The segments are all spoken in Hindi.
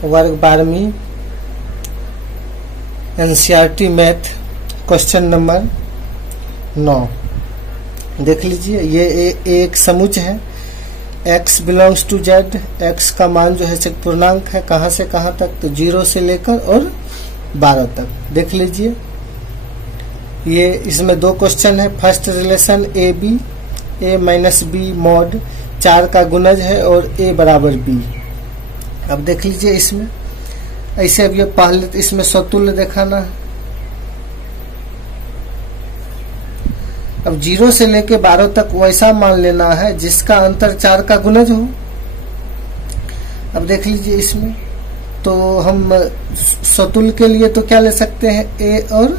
वर्ग 12वीं एनसीईआरटी मैथ क्वेश्चन नंबर 9 देख लीजिए। ये एक समुच्चय है, x belongs to z। x का मान जो है पूर्णांक है, कहां से कहां तक, तो 0 से लेकर और 12 तक। देख लीजिए, ये इसमें 2 क्वेश्चन है। First relation A B, A minus B mod 4 का गुणज है और a बराबर b। अब देख लीजिए इसमें ऐसे, अब ये पहले तो इसमें स्वतुल्य दिखाना है। अब 0 से लेके 12 तक वैसा मान लेना है जिसका अंतर 4 का गुणज हो। अब देख लीजिए इसमें, तो हम स्वतुल्य के लिए तो क्या ले सकते हैं, a और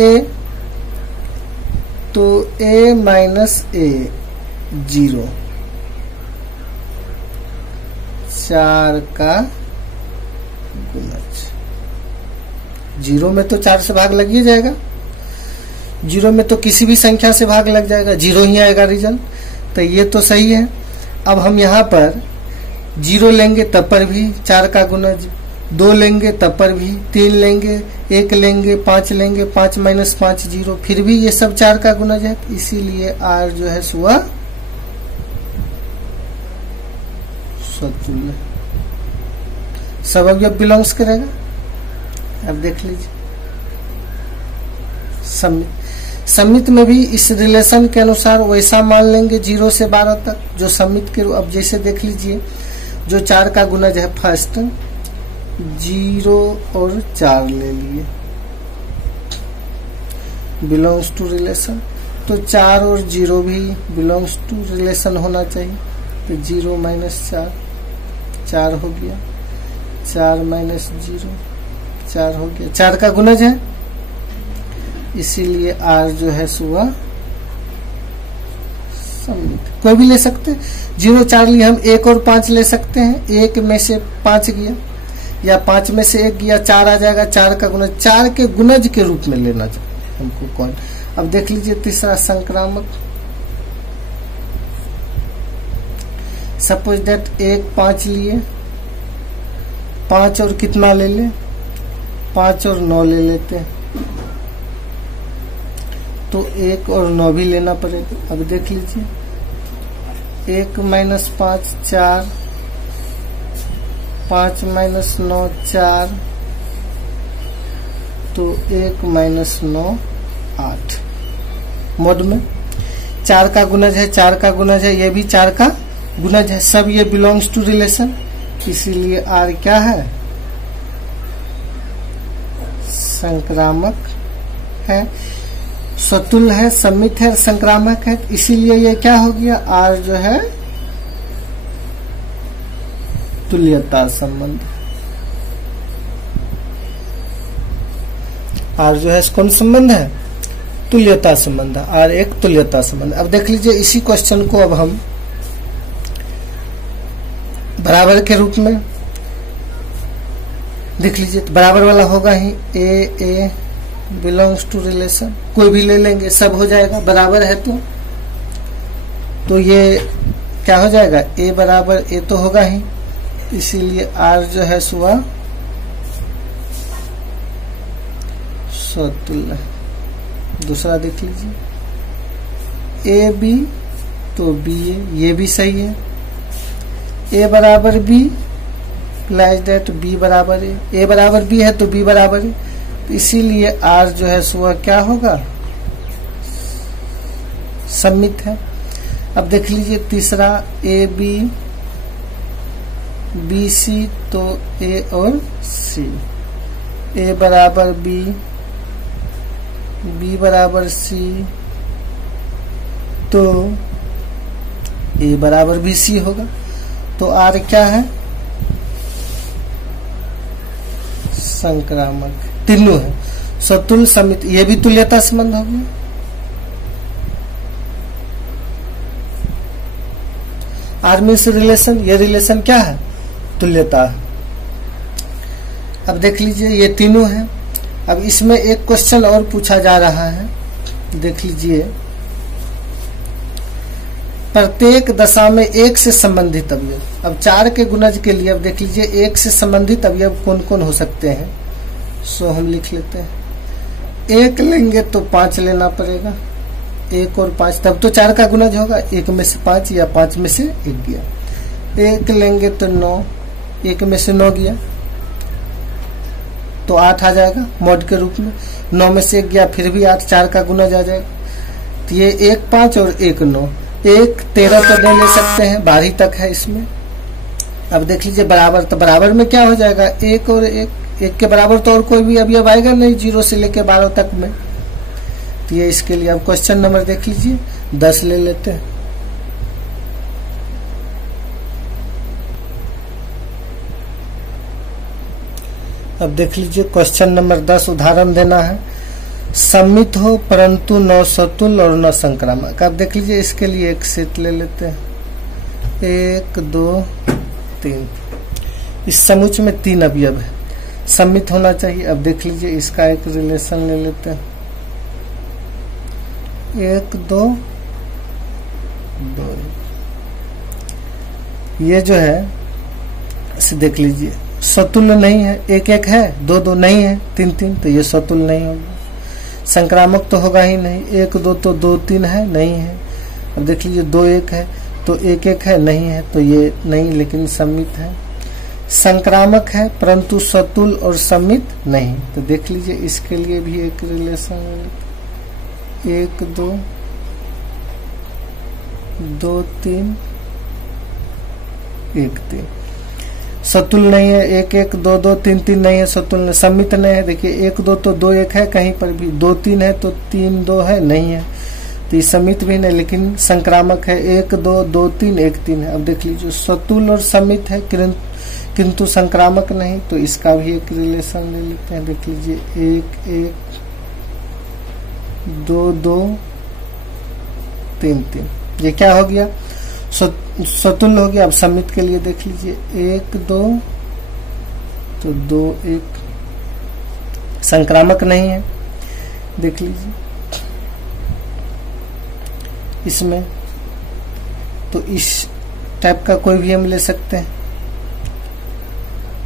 a, तो a माइनस a 0, 4 का गुणज। 0 में तो 4 से भाग लग ही जाएगा, 0 में तो किसी भी संख्या से भाग लग जाएगा, 0 ही आएगा रीजन। तो ये तो सही है। अब हम यहाँ पर 0 लेंगे तब पर भी 4 का गुणज, 2 लेंगे तब पर भी, 3 लेंगे, 1 लेंगे, 5 लेंगे, 5 माइनस 5 0, फिर भी ये सब 4 का गुणज है। इसीलिए R जो है सुआ स्वतुल्य सब अवयव बिलोंग्स करेगा। अब देख लीजिए समित में भी इस रिलेशन के अनुसार वैसा मान लेंगे 0 से 12 तक जो समित के। अब जैसे देख लीजिए, जो 4 का गुणज है, फर्स्ट 0 और 4 ले लिए, बिलोंग्स टू रिलेशन, तो 4 और 0 भी बिलोंग्स टू रिलेशन होना चाहिए। तो 0 माइनस 4, 4 हो गया, 4 माइनस 0, 4 हो गया, 4 का गुणज है, इसीलिए R जो है सुआ समित। कोई भी ले सकते, 0 4 लिए हम 1 और 5 ले सकते हैं, 1 में से 5 गया या 5 में से 1 गया, 4 आ जाएगा, 4 का गुणज, 4 के गुणज के रूप में लेना चाहिए हमको कौन। अब देख लीजिए तीसरा संक्रामक, सपोज दैट 1 5 लिए, 5 और कितना ले ले, 5 और 9 ले लेते हैं, तो 1 और 9 भी लेना पड़ेगा। अब देख लीजिए, 1 माइनस 5 4, 5 माइनस 9 4, तो 1 माइनस 9 8। मोड में 4 का गुणज है, 4 का गुणज है, ये भी 4 का गुणज है, सब ये बिलोंग्स टू रिलेशन, इसीलिए R क्या है, संक्रामक है, स्वतुल्य है, समित है, संक्रामक है, इसीलिए ये क्या हो गया, R जो है तुल्यता संबंध। R जो है कौन संबंध है, तुल्यता संबंध। R एक तुल्यता संबंध। अब देख लीजिए इसी क्वेश्चन को अब हम बराबर के रूप में देख लीजिए, तो बराबर वाला होगा ही, a बिलोंग्स टू रिलेशन, कोई भी ले लेंगे सब हो जाएगा, बराबर है तो ये क्या हो जाएगा, a बराबर a तो होगा ही, इसीलिए R जो है सुआ स्वतुल्य। दूसरा देख लीजिए, a b तो b a, ये भी सही है, a बराबर b प्लस दैट b बराबर a बराबर b है तो b बराबर है, इसीलिए R जो है सुआ क्या होगा, सम्मित है। अब देख लीजिए तीसरा, ए बी बी सी, तो ए और सी, ए बराबर बी, बी बराबर सी, तो ए बराबर बी सी होगा। तो R क्या है, संक्रामक, तीनों है, स्वतुल्य समित, ये भी तुल्यता संबंध हो गया। R मीन्स रिलेशन, ये रिलेशन क्या है, तुल्यता। अब देख लीजिए ये तीनों है। अब इसमें एक क्वेश्चन और पूछा जा रहा है, देख लीजिए, प्रत्येक दशा में एक से संबंधित अवयव। अब 4 के गुणज के लिए अब देख लीजिए एक से संबंधित अवयव कौन कौन हो सकते हैं। सो हम लिख लेते हैं, 1 लेंगे तो 5 लेना पड़ेगा, 1 और 5 तब तो 4 का गुणज होगा, 1 में से 5 या 5 में से 1 गया। 1 लेंगे तो 9, 1 में से 9 गया तो 8 आ जाएगा मॉड के रूप में। 9 में से 1 गया फिर भी 8, 4 का गुणज आ जाएगा। तो ये 1 5 और 1 9, 1 13 तो नहीं ले सकते हैं, 12 तक है इसमें। अब देख लीजिए बराबर, तो बराबर में क्या हो जाएगा, 1 और 1 के बराबर तो और कोई भी अवयव आएगा नहीं 0 से लेके 12 तक में। तो ये इसके लिए अब क्वेश्चन नंबर देख लीजिए 10 ले लेते हैं। अब देख लीजिए क्वेश्चन नंबर 10, उदाहरण देना है, सम्मित हो परंतु न सतुल और न संक्रामक। अब देख लीजिए इसके लिए एक सेट ले लेते हैं, 1 2 3। इस समुच्चय में 3 अवयव है, सम्मित होना चाहिए। अब देख लीजिए इसका एक रिलेशन ले लेते हैं, 1 2 2। ये जो है इसे देख लीजिए सतुल्य नहीं है, 1 1 है, 2 2 नहीं है, 3 3, तो ये सतुल्य नहीं होगा। संक्रामक तो होगा ही नहीं, 1 2 तो 2 3 है, नहीं है। अब देख लीजिए 2 1 है तो 1 1 है, नहीं है, तो ये नहीं, लेकिन सम्मित है। संक्रामक है परंतु सतुल और सम्मित नहीं, तो देख लीजिए इसके लिए भी एक रिलेशन, 1 2 2 3 1 3। सतुल नहीं है, 1 1 2 2 3 3 नहीं है, सतुल सम्मित नहीं है। देखिए 1 2 तो 2 1 है कहीं पर भी, 2 3 है तो 3 2 है, नहीं है, तो ये सम्मित भी नहीं, लेकिन संक्रामक है, 1 2 2 3 1 3 है। अब देख लीजिए सतुल और सम्मित है किंतु संक्रामक नहीं, तो इसका भी एक रिलेशन ले लेते हैं। देख लीजिए 1 1 2 2 3 3, ये क्या हो गया, सतुल्य हो गया। अब सम्मित के लिए देख लीजिए 1 2 तो 2 1, संक्रामक नहीं है। देख लीजिए इसमें तो इस टाइप का कोई भी हम ले सकते हैं।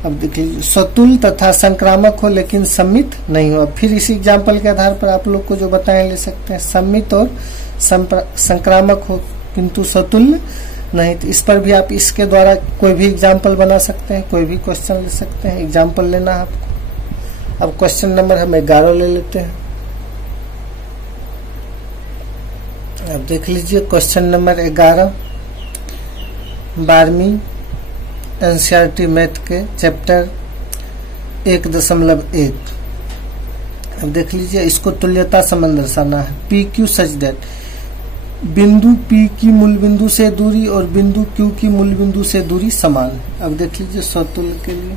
अब देख लीजिए सतुल तथा संक्रामक हो लेकिन सम्मित नहीं हो। फिर इसी एग्जाम्पल के आधार पर आप लोग को जो बताएं ले सकते हैं, सम्मित और संक्रामक हो किंतु सतुल्य नहीं, तो इस पर भी आप इसके द्वारा कोई भी एग्जाम्पल बना सकते हैं, कोई भी क्वेश्चन ले सकते हैं। एग्जाम्पल लेना है आपको। अब क्वेश्चन नंबर हम 11 ले लेते हैं। अब देख लीजिए क्वेश्चन नंबर 11, 12वीं एनसीईआरटी मैथ के चैप्टर 1.1। अब देख लीजिए इसको तुल्यता संबंध दर्शाना है। पी क्यू सच दैट बिंदु P की मूल बिंदु से दूरी और बिंदु Q की मूल बिंदु से दूरी समान है। अब देख लीजिए सतुल्य के लिए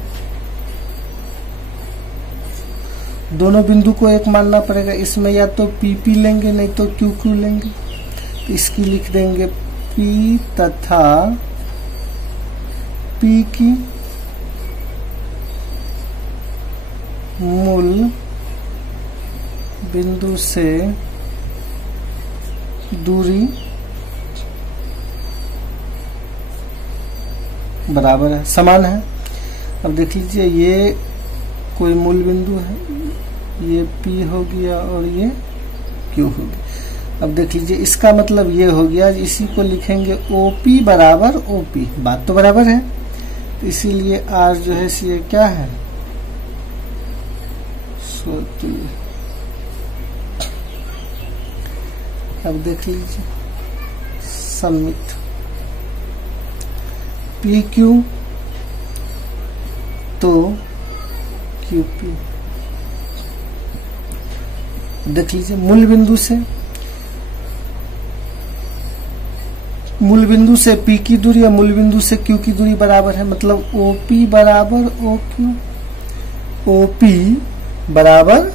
दोनों बिंदु को एक मानना पड़ेगा। इसमें या तो PP लेंगे नहीं तो QQ लेंगे, तो इसकी लिख देंगे P तथा P की मूल बिंदु से दूरी बराबर है, समान है। अब देख लीजिए ये कोई मूल बिंदु है, ये P हो गया और ये Q हो गया। अब देख लीजिए इसका मतलब ये हो गया, इसी को लिखेंगे OP बराबर OP, बात तो बराबर है, तो इसीलिए R जो है ये क्या है, सतुल्य। अब देख लीजिए सम्मित PQ तो QP। देख लीजिए मूल बिंदु से P की दूरी या मूल बिंदु से Q की दूरी बराबर है, मतलब OP बराबर OQ, OP बराबर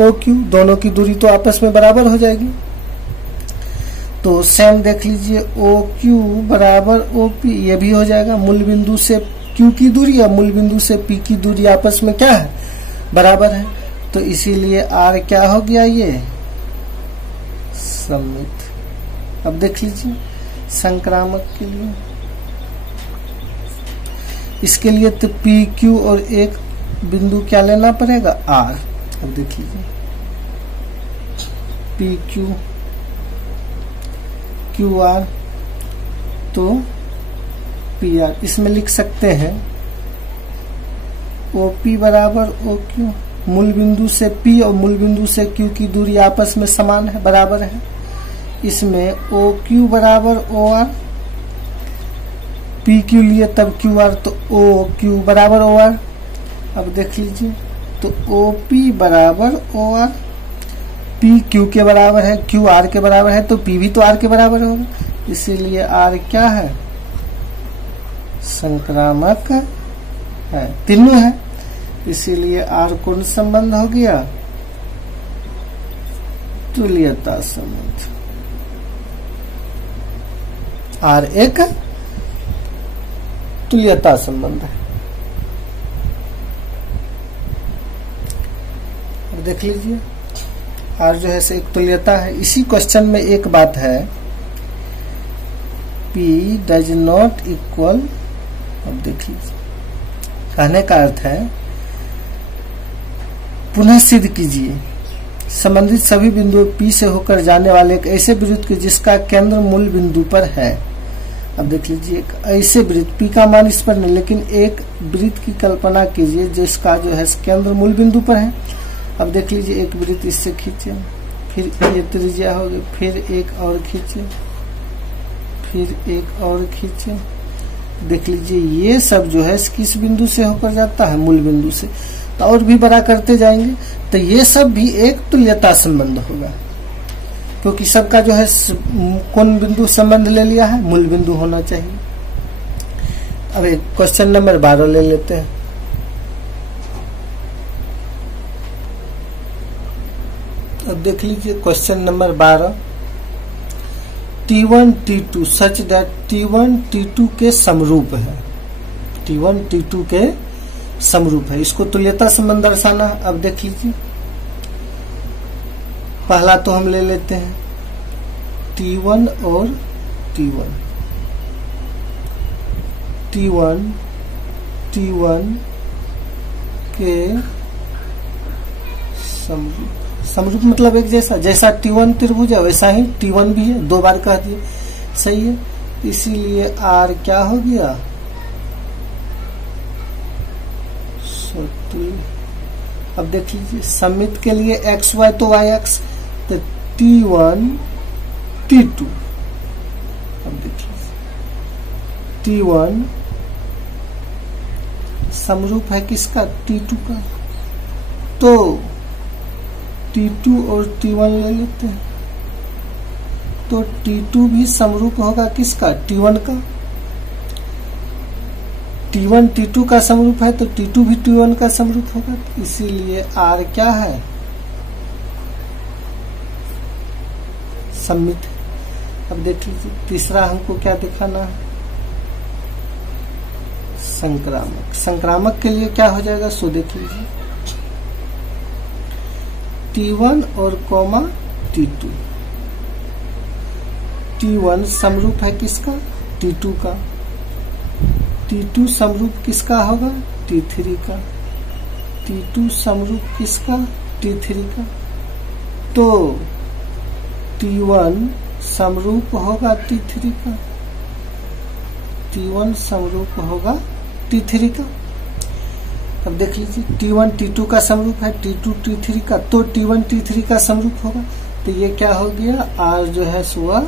OQ, दोनों की दूरी तो आपस में बराबर हो जाएगी। तो सेम देख लीजिए OQ बराबर OP, ये भी हो जाएगा। मूल बिंदु से Q की दूरी या मूल बिंदु से P की दूरी आपस में क्या है, बराबर है, तो इसीलिए R क्या हो गया, ये सम्मित। अब देख लीजिए संक्रामक के लिए। इसके लिए तो पी क्यू और एक बिंदु क्या लेना पड़ेगा, आर। अब देख लीजिए पी क्यू क्यू आर, तो पी आर इसमें लिख सकते हैं ओ पी बराबर ओ क्यू। मूल बिंदु से पी और मूल बिंदु से क्यू की दूरी आपस में समान है, बराबर है। इसमें ओ क्यू बराबर ओ आर, पी क्यू लिए तब क्यू आर, तो ओ क्यू बराबर ओ आर। अब देख लीजिए तो ओ पी बराबर ओ आर, पी क्यू के बराबर है, क्यू आर के बराबर है, तो पी भी तो आर के बराबर होगा। इसीलिए आर क्या है, संक्रामक है, तीनों है। इसीलिए आर कौन संबंध हो गया, तुल्यता संबंध। आर एक तुल्यता संबंध है। अब देख लीजिए आर जो है से एक तुल्यता है। इसी क्वेश्चन में एक बात है, P डज नॉट इक्वल। अब देख लीजिए कहने का अर्थ है, पुनः सिद्ध कीजिए संबंधित सभी बिंदुओं P से होकर जाने वाले एक ऐसे वृत्त के जिसका केंद्र मूल बिंदु पर है। अब देख लीजिए एक ऐसे वृत्त, P का मान इस पर नहीं, लेकिन एक वृत्त की कल्पना कीजिए जिसका जो है केंद्र मूल बिंदु पर है। अब देख लीजिए एक वृत्त इससे खींचे, फिर ये त्रिज्या होगी, फिर एक और खींचे, फिर एक और खींचे। देख लीजिए ये सब जो है किस बिंदु से होकर जाता है, मूल बिंदु से। तो और भी बड़ा करते जाएंगे तो ये सब भी एक तुल्यता संबंध होगा, क्योंकि सबका जो है कौन बिंदु संबंध ले लिया है, मूल बिंदु होना चाहिए। अब एक क्वेश्चन नंबर 12 ले लेते हैं। अब देख लीजिए question number 12, T1 T2 such that T1 T2 के समरूप है, T1 T2 के समरूप है। इसको तुल्यता संबंध दर्शाना। अब देख लीजिए पहला तो हम ले लेते हैं T1 और T1, T1 T1 के समरूप। समरूप मतलब एक जैसा, जैसा T1 त्रिभुज है वैसा ही T1 भी है, 2 बार कह दिए, सही है। इसीलिए R क्या हो गया, अब देख लीजिए सममित के लिए एक्स वाई तो वाई एक्स, तो T1 T2। अब देखिए T1 समरूप है किसका, T2 का, तो T2 और T1 ले लेते हैं, तो T2 भी समरूप होगा किसका, T1 का। T1 T2 का समरूप है तो T2 भी T1 का समरूप होगा, इसीलिए R क्या है, सममित। अब देख लीजिए तीसरा हमको क्या दिखाना है, संक्रामक। संक्रामक के लिए क्या हो जाएगा, सो देख लीजिए T1 और कॉमा T2। T1 समरूप है किसका, T2 का। T2 समरूप किसका होगा, T3 का। T2 समरूप किसका, T3 का। तो T1 समरूप होगा T3 का, T1 समरूप होगा T3 का। अब देख लीजिए T1 T2 का समरूप है, T2 T3 का, तो T1 T3 का समरूप होगा। तो ये क्या हो गया, R जो है सुआ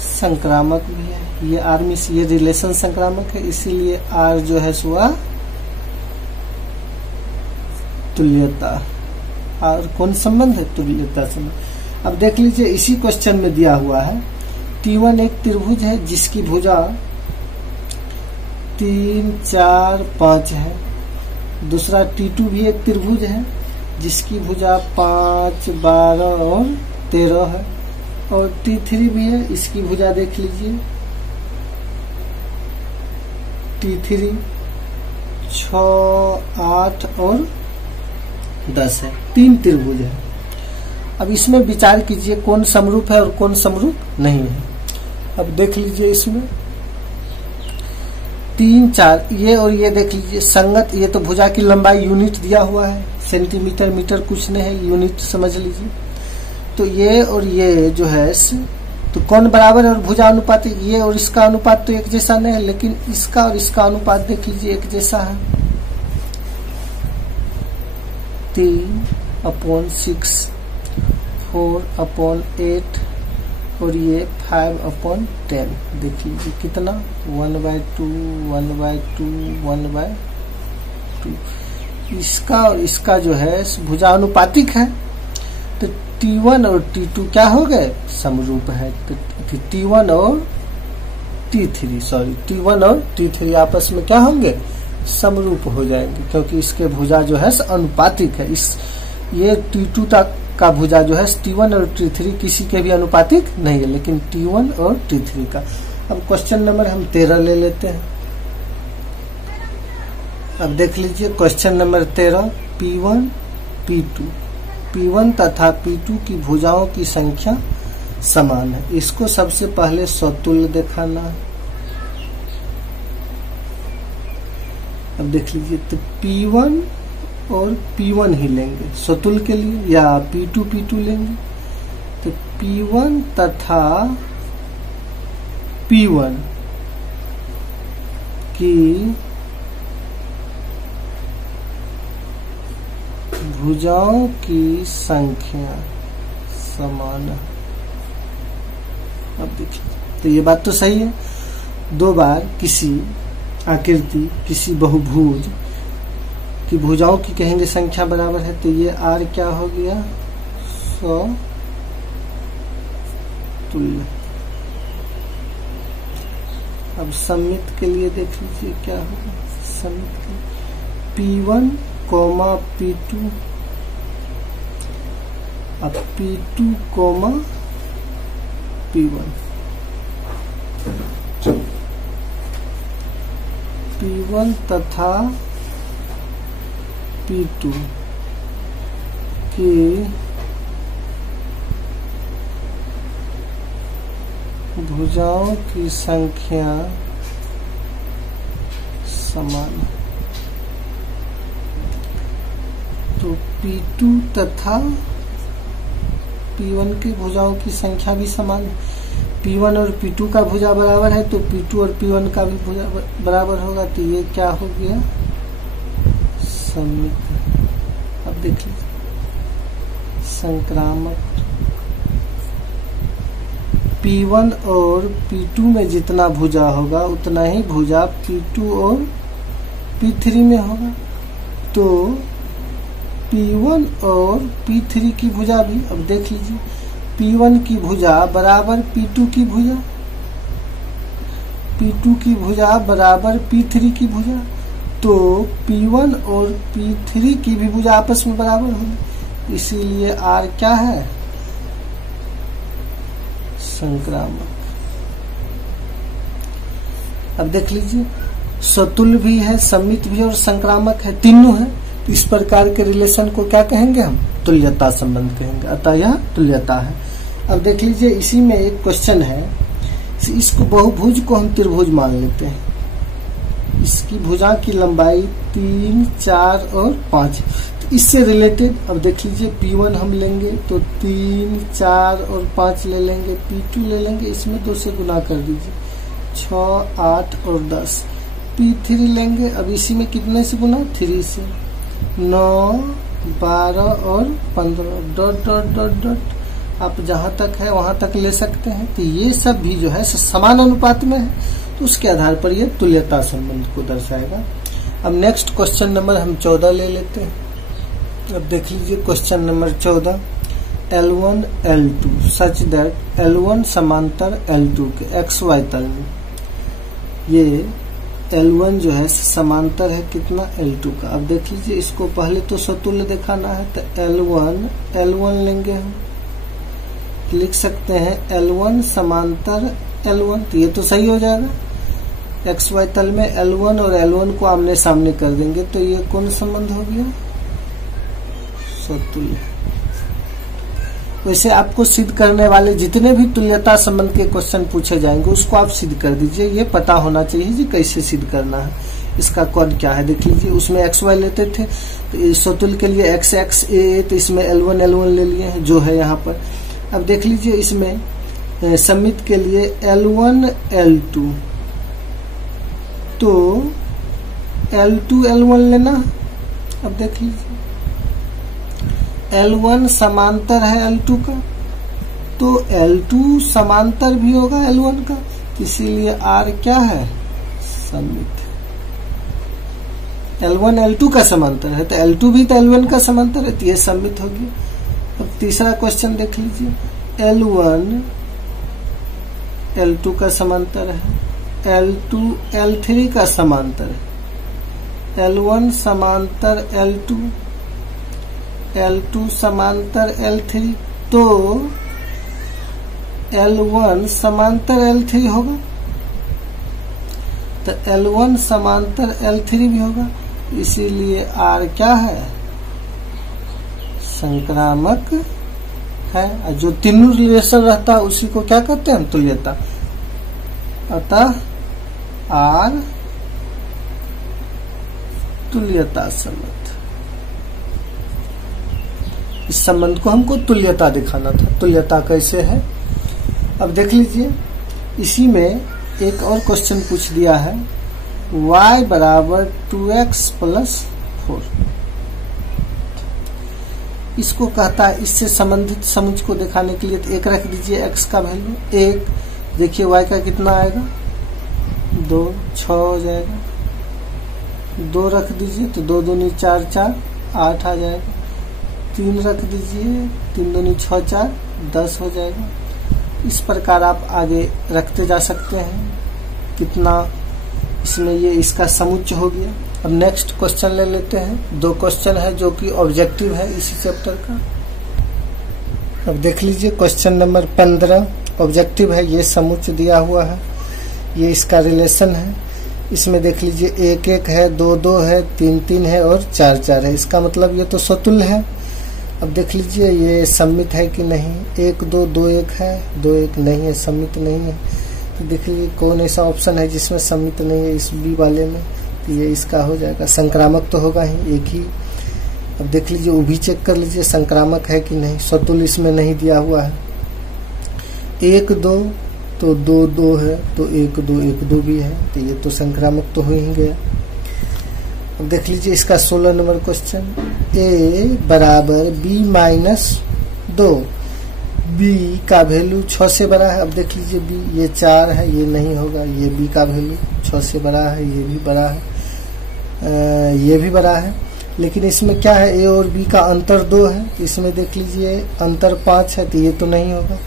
संक्रामक भी है, ये आर में ये रिलेशन संक्रामक है, इसीलिए R जो है सुआ तुल्यता। और कौन संबंध है, तुल्यता संबंध। अब देख लीजिए इसी क्वेश्चन में दिया हुआ है T1 एक त्रिभुज है जिसकी भुजा 3, 4, 5 है। दूसरा T2 भी एक त्रिभुज है जिसकी भुजा 5, 12 और 13 है। और T3 भी है, इसकी भुजा देख लीजिए T3 6, 8 और 10 है, 3 त्रिभुज है। अब इसमें विचार कीजिए कौन समरूप है और कौन समरूप नहीं है। अब देख लीजिए इसमें 3 4 ये और ये देख लीजिए संगत। ये तो भुजा की लंबाई यूनिट दिया हुआ है, सेंटीमीटर मीटर कुछ नहीं है, यूनिट समझ लीजिए। तो ये और ये जो है तो कौन बराबर है और भुजा अनुपात, ये और इसका अनुपात तो एक जैसा नहीं है, लेकिन इसका और इसका अनुपात देख लीजिए एक जैसा है। 3/6, 4/8 और ये 5/10। देख लीजिए कितना 1/2 1/2 1/2। इसका और इसका जो है भुजा अनुपातिक है, तो T1 और T2 क्या हो गए, समरूप है। तो T1 और T3 आपस में क्या होंगे, समरूप हो जाएंगे, क्योंकि इसके भुजा जो है अनुपातिक है। ये T2 तक का भुजा जो है T1 और T3 किसी के भी अनुपातिक नहीं है, लेकिन T1 और T3 का। अब क्वेश्चन नंबर हम 13 ले लेते हैं। अब देख लीजिए question number 13, P1 P2 P1 तथा P2 की भुजाओं की संख्या समान है। इसको सबसे पहले स्वतुल्य दिखाना है। अब देख लीजिए, तो P1 और P1 ही लेंगे स्वतुल्य के लिए, या P2 लेंगे। तो P1 तथा P1 की भुजाओं की संख्या समान है। अब देखिए, तो ये बात तो सही है। दो बार किसी आकृति, किसी बहुभुज की भुजाओं की कहेंगे संख्या बराबर है, तो ये R क्या हो गया, 100 तुल्य। अब सममित के लिए देख लीजिए क्या होगा। सममित के P1, P2, अब P2, P1, P1 तथा P2 की भुजाओं की संख्या समान है। तो P2 तथा P1 की भुजाओं की संख्या भी समान है। P1 और P2 का भुजा बराबर है, तो P2 और P1 का भी भुजा बराबर होगा। तो ये क्या हो गया, सममित। अब देख लीजिए संक्रामक। P1 और P2 में जितना भुजा होगा उतना ही भुजा P2 और P3 में होगा। तो P1 और P3 की भुजा भी, अब देख लीजिए, P1 की भुजा बराबर P2 की भुजा, P2 की भुजा बराबर P3 की भुजा। तो P1 और P3 की भी भुजा आपस में बराबर होगी, इसीलिए R क्या है, संक्रामक। अब देख लीजिए, स्वतुल्य भी है, सममित भी है और संक्रामक है, तीनों है। तो इस प्रकार के रिलेशन को क्या कहेंगे, हम तुल्यता संबंध कहेंगे। अतः यह तुल्यता है। अब देख लीजिए, इसी में एक क्वेश्चन है, इसको बहुभुज को हम त्रिभुज मान लेते हैं। इसकी भुजा की लंबाई 3, 4 और 5। तो इससे रिलेटेड अब देख लीजिए, P1 हम लेंगे तो 3, 4 और 5 ले लेंगे। P2 ले लेंगे, इसमें 2 से गुना कर दीजिए, 6, 8 और 10। P3 लेंगे, अब इसी में कितने से गुना, 3 से, 9, 12 और 15 डॉट डॉट डॉट डॉट। आप जहां तक है वहां तक ले सकते हैं। तो ये सब भी जो है समान अनुपात में है, तो उसके आधार पर ये तुल्यता संबंध को दर्शाएगा। अब नेक्स्ट क्वेश्चन नंबर हम 14 ले लेते हैं। अब देख लीजिए question number 14, L1 L2 such that L1 समांतर L2 के XY तल में। ये L1 जो है समांतर है कितना, L2 का। अब देख लीजिए, इसको पहले तो स्वतुल्य दिखाना है, तो L1 लेंगे हम, लिख सकते हैं L1 समांतर L1। तो ये तो सही हो जाएगा। XY तल में L1 और L1 को आमने सामने कर देंगे, तो ये कौन संबंध हो गया, स्वतुल्य। वैसे आपको सिद्ध करने वाले जितने भी तुल्यता संबंध के क्वेश्चन पूछे जाएंगे उसको आप सिद्ध कर दीजिए। ये पता होना चाहिए जी कैसे सिद्ध करना है, इसका कोड क्या है। देख लीजिए उसमें एक्स वाई लेते थे तो स्वतुल्य के लिए एक्स एक्स ए, तो इसमें L1 L1 ले लिए जो है यहाँ पर। अब देख लीजिए इसमें सममित के लिए L1 L2, तो L2 L1 लेना। अब देख लीजिए L1 समांतर है L2 का, तो L2 समांतर भी होगा L1 का, इसीलिए R क्या है, सममित। L1 L2 का समांतर है तो L2 भी तो L1 का समांतर है, तो ये सममित होगी। अब तीसरा क्वेश्चन देख लीजिए, L1 L2 का समांतर है, L2 L3 का समांतर है, L1 समांतर L2, L2 समांतर L3, तो L1 समांतर L3 होगा, तो L1 समांतर L3 भी होगा, इसीलिए R क्या है, संक्रामक है। जो तीनों रिलेशन रहता है उसी को क्या कहते हैं हम, तुल्यता। अतः R तुल्यता संबंध। इस संबंध को हमको तुल्यता दिखाना था। तुल्यता कैसे है अब देख लीजिए। इसी में एक और क्वेश्चन पूछ दिया है, y बराबर 2x प्लस 4। इसको कहता है, इससे संबंधित समुच्चय को दिखाने के लिए तो एक रख दीजिए x का वैल्यू, एक देखिए y का कितना आएगा 2, 6 हो जाएगा, 2 रख दीजिए तो 2 दूनी 4 4 8 आ जाएगा, 3 रख दीजिए 3 दूनी 6 4 10 हो जाएगा। इस प्रकार आप आगे रखते जा सकते हैं। कितना इसमें ये इसका समुच्चय हो गया। अब नेक्स्ट क्वेश्चन ले लेते हैं। 2 क्वेश्चन है जो कि ऑब्जेक्टिव है इसी चैप्टर का। अब देख लीजिए क्वेश्चन नंबर 15 ऑब्जेक्टिव है। ये समुच्चय दिया हुआ है, ये इसका रिलेशन है। इसमें देख लीजिए 1 1 है, 2 2 है, 3 3 है और 4 4 है। इसका मतलब ये तो स्वतुल्य है। अब देख लीजिए ये सममित है कि नहीं। 1 2 2 1 है, 2 1 नहीं है, सममित नहीं है। तो देख लीजिए कौन ऐसा ऑप्शन है जिसमें सममित नहीं है, इस बी वाले में। तो ये इसका हो जाएगा, संक्रामक तो होगा ही एक ही। अब देख लीजिए वो भी चेक कर लीजिए संक्रामक है कि नहीं। स्वतुल्य इसमें नहीं दिया हुआ है। 1 2 तो 2 2 है, तो 1 2 1 2 भी है, तो ये तो संक्रामक तो हो ही गया। अब देख लीजिए इसका 16 नंबर क्वेश्चन, a बराबर b माइनस 2, b का वैल्यू 6 से बड़ा है। अब देख लीजिए b ये 4 है, ये नहीं होगा। ये b का वैल्यू 6 से बड़ा है, ये भी बड़ा है, ये भी बड़ा है। लेकिन इसमें क्या है, a और b का अंतर 2 है। इसमें देख लीजिए अंतर 5 है, तो ये तो नहीं होगा।